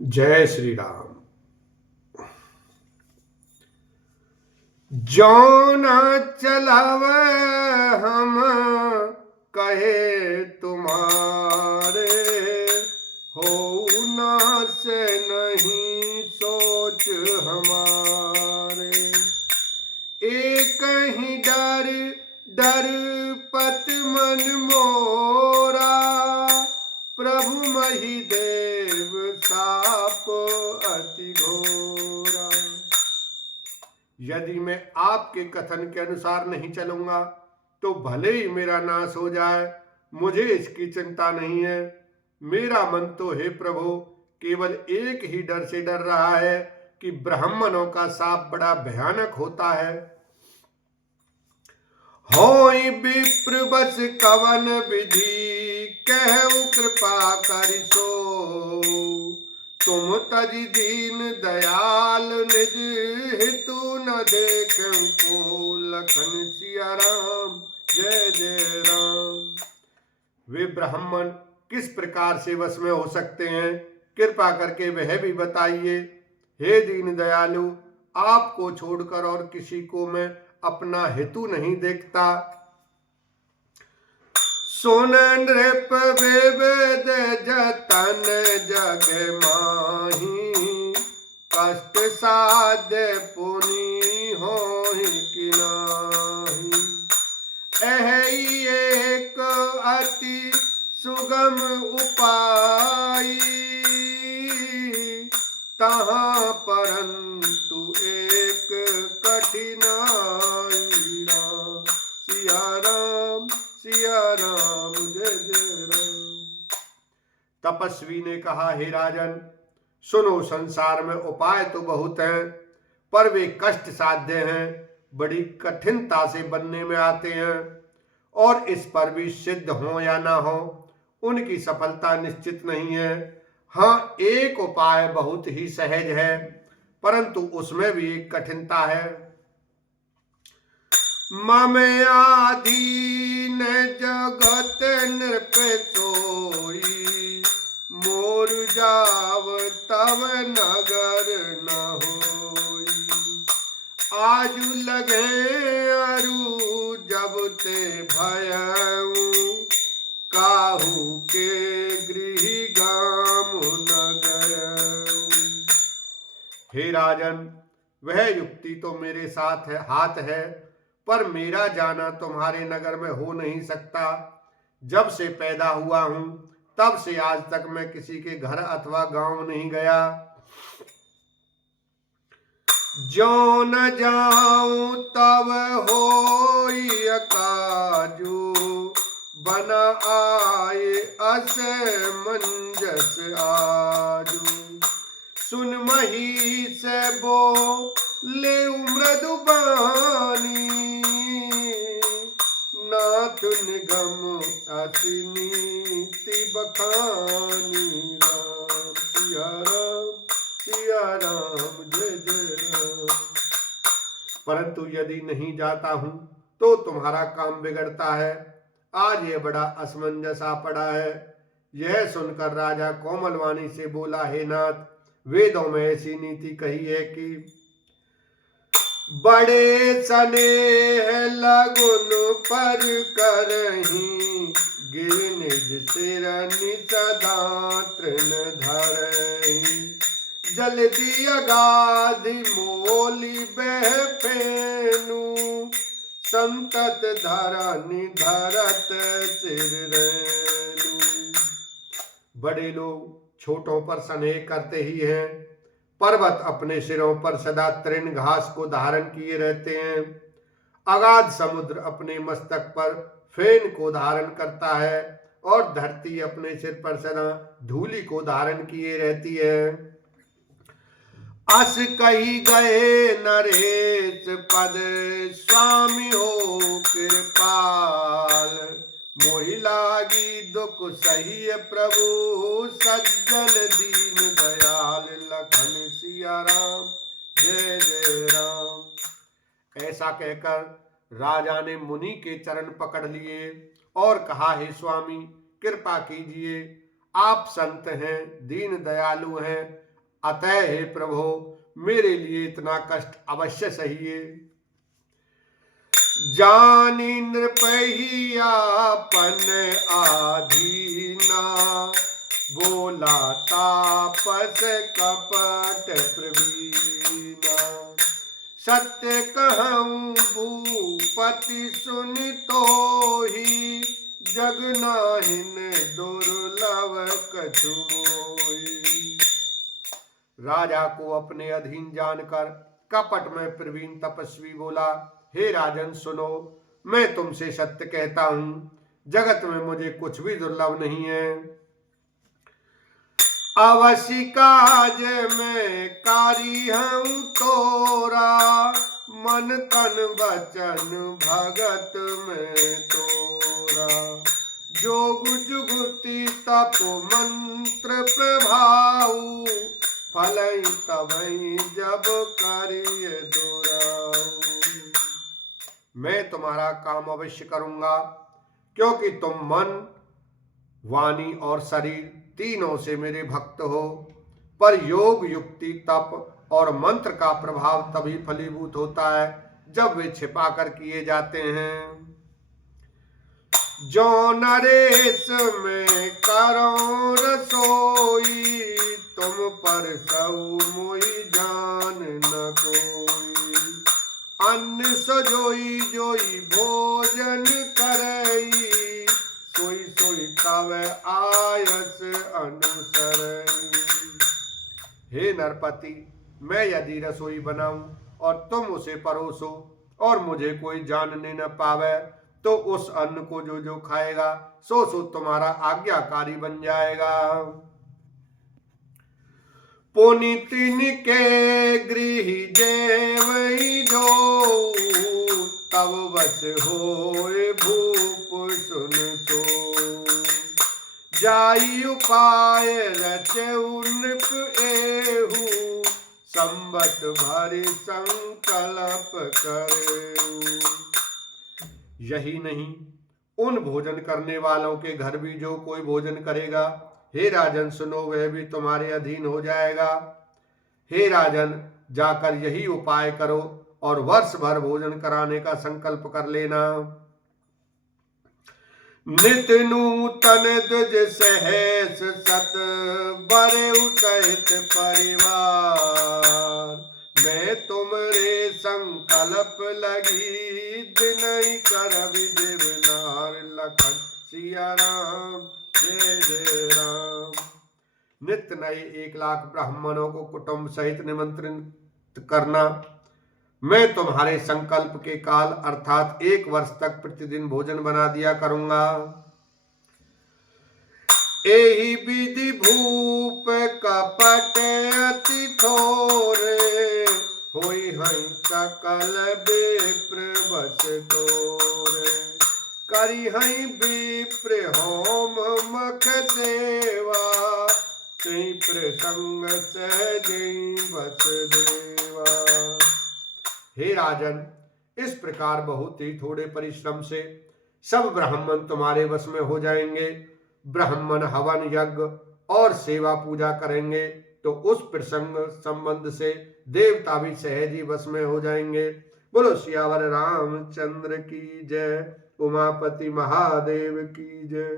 जय श्री राम। जौन चलावे हम कहे तुम्हारे, हो ना से नहीं सोच हमारे। एक ही डर डर पत मन मोरा, प्रभु मही देव साप अति घोरा। यदि मैं आपके कथन के अनुसार नहीं चलूंगा तो भले ही मेरा नाश हो जाए, मुझे इसकी चिंता नहीं है। मेरा मन तो हे प्रभु केवल एक ही डर से डर रहा है कि ब्राह्मणों का शाप बड़ा भयानक होता है। होई विप्र बस कवन विधि, कहु कृपा करिसो। तुम तजि दीन दयाल निज, हितु न देखं को। लखन सिया राम जय जय राम। वे ब्राह्मण किस प्रकार से वश में हो सकते हैं, कृपा करके वह भी बताइए। हे दीन दयालु, आपको छोड़कर और किसी को मैं अपना हेतु नहीं देखता। सुन नृप विविध जतन जग माही, कष्ट साध्य पुनि होहि कि नाहि। एहि एक अति सुगम उपाय, तहाँ परंतु एक कठिनाई। राम सिया राम जय जय राम। तपस्वी ने कहा, हे राजन सुनो, संसार में उपाय तो बहुत हैं, पर वे कष्ट साध्य हैं, बड़ी कठिनता से बनने में आते हैं, और इस पर भी सिद्ध हो या ना हो उनकी सफलता निश्चित नहीं है। हाँ, एक उपाय बहुत ही सहज है, परंतु उसमें भी एक कठिनता है। मम आधीन जगत नृप सोई, मोर जाव तव नगर न होई। आजु लगे अरु जब ते भयऊ, काहू के गृह गाम न गयऊ। हे राजन, वह युक्ति तो मेरे साथ है, हाथ है, पर मेरा जाना तुम्हारे नगर में हो नहीं सकता। जब से पैदा हुआ हूं तब से आज तक मैं किसी के घर अथवा गांव नहीं गया। जो न जाऊं तब होई अकाजू, बन आए अस मंजस आजू। सुन मही से बोले मृदु बानी, नाथ निगम अति नीति बखानी। राम सिया राम जय जय राम। परंतु यदि नहीं जाता हूं तो तुम्हारा काम बिगड़ता है। आज ये बड़ा असमंजस आ पड़ा है। यह सुनकर राजा कोमलवाणी से बोला, हे नाथ, वेदों में ऐसी नीति कही है कि बड़े स्नेह लगुन पर करही, गिर निज सिर निसदा तृण धरही। जल्दी अगाधि मोली बह पेनु, संतत धरनी धरत सिर रेनु। बड़े लोग छोटों पर स्नेह करते ही हैं। पर्वत अपने सिरों पर सदा तृण घास को धारण किए रहते हैं। अगाध समुद्र अपने मस्तक पर फेन को धारण करता है, और धरती अपने सिर पर सदा धूलि को धारण किए रहती है। अस कही गए नरेश पद, स्वामी हो कृपाल। मोहि लागी दुख सही प्रभु, सज्जन दीन दयाल। लखन सिया राम जय जय राम। ऐसा कहकर राजा ने मुनि के चरण पकड़ लिए और कहा, हे स्वामी कृपा कीजिए, आप संत हैं, दीन दयालु हैं, अतः हे प्रभो मेरे लिए इतना कष्ट अवश्य सहिए। जानी नृपहि आपन आधीना, बोला तापस कपट प्रवीणा। सत्य कहूँ भूपति सुन तोहि, जग नाहिन दुर्लभ कछु मोहि। राजा को अपने अधीन जानकर कपट में प्रवीण तपस्वी बोला, हे राजन सुनो, मैं तुमसे सत्य कहता हूं, जगत में मुझे कुछ भी दुर्लभ नहीं है। अवश्य काज में कारी हूं तोरा, मन तन वचन भगत में तोरा। जोग जुगति तप मंत्र प्रभाऊ, फलई तबई जब करिय दुराऊ। मैं तुम्हारा काम अवश्य करूंगा, क्योंकि तुम मन, वाणी और शरीर तीनों से मेरे भक्त हो। पर योग, युक्ति, तप और मंत्र का प्रभाव तभी फलीभूत होता है जब वे छिपा कर किए जाते हैं। जो नरेश में करो रसोई, तुम पर सऊ मोहि जान न कोई। अन्न सजोई जोई भोजन करई, सोई सोई तव आयस अनुसरई। हे नरपति, मैं यदि रसोई बनाऊं और तुम उसे परोसो और मुझे कोई जानने न पावे, तो उस अन्न को जो जो खाएगा सो सो तुम्हारा आज्ञाकारी बन जाएगा। पुनितिन के गृह जेवई जो, तब बस होए भूप सुन सो। जाई उपाय रचऊ नृप एहू, संबत भरि संकल्प करेऊ। यही नहीं, उन भोजन करने वालों के घर भी जो कोई भोजन करेगा, हे राजन सुनो, वह भी तुम्हारे अधीन हो जाएगा। हे राजन, जाकर यही उपाय करो और वर्ष भर भोजन कराने का संकल्प कर लेना। नित नूतन द्विज सहस सत, बरेउ सहित परिवार। मैं तुमरे संकल्प लगी, दिनहि करबि देवनार। लखन सिया राम जय जय राम। नित्य नए 1,00,000 ब्राह्मणों को कुटुंब सहित निमंत्रित करना। मैं तुम्हारे संकल्प के काल अर्थात 1 वर्ष तक प्रतिदिन भोजन बना दिया करूंगा। एहि विधि भूप कपट अति थोरे, होई हई सकल विप्र बस तोरे। करी हई विप्र होम मख सेवा, कई प्रसंग सहजई बस देवा। हे राजन, इस प्रकार बहुत ही थोड़े परिश्रम से सब ब्राह्मण तुम्हारे वश में हो जाएंगे। ब्राह्मण हवन यज्ञ और सेवा पूजा करेंगे तो उस प्रसंग संबंध से देवता भी सहज ही वश में हो जाएंगे। बोलो सियावर रामचंद्र की जय, उमापति महादेव की जय।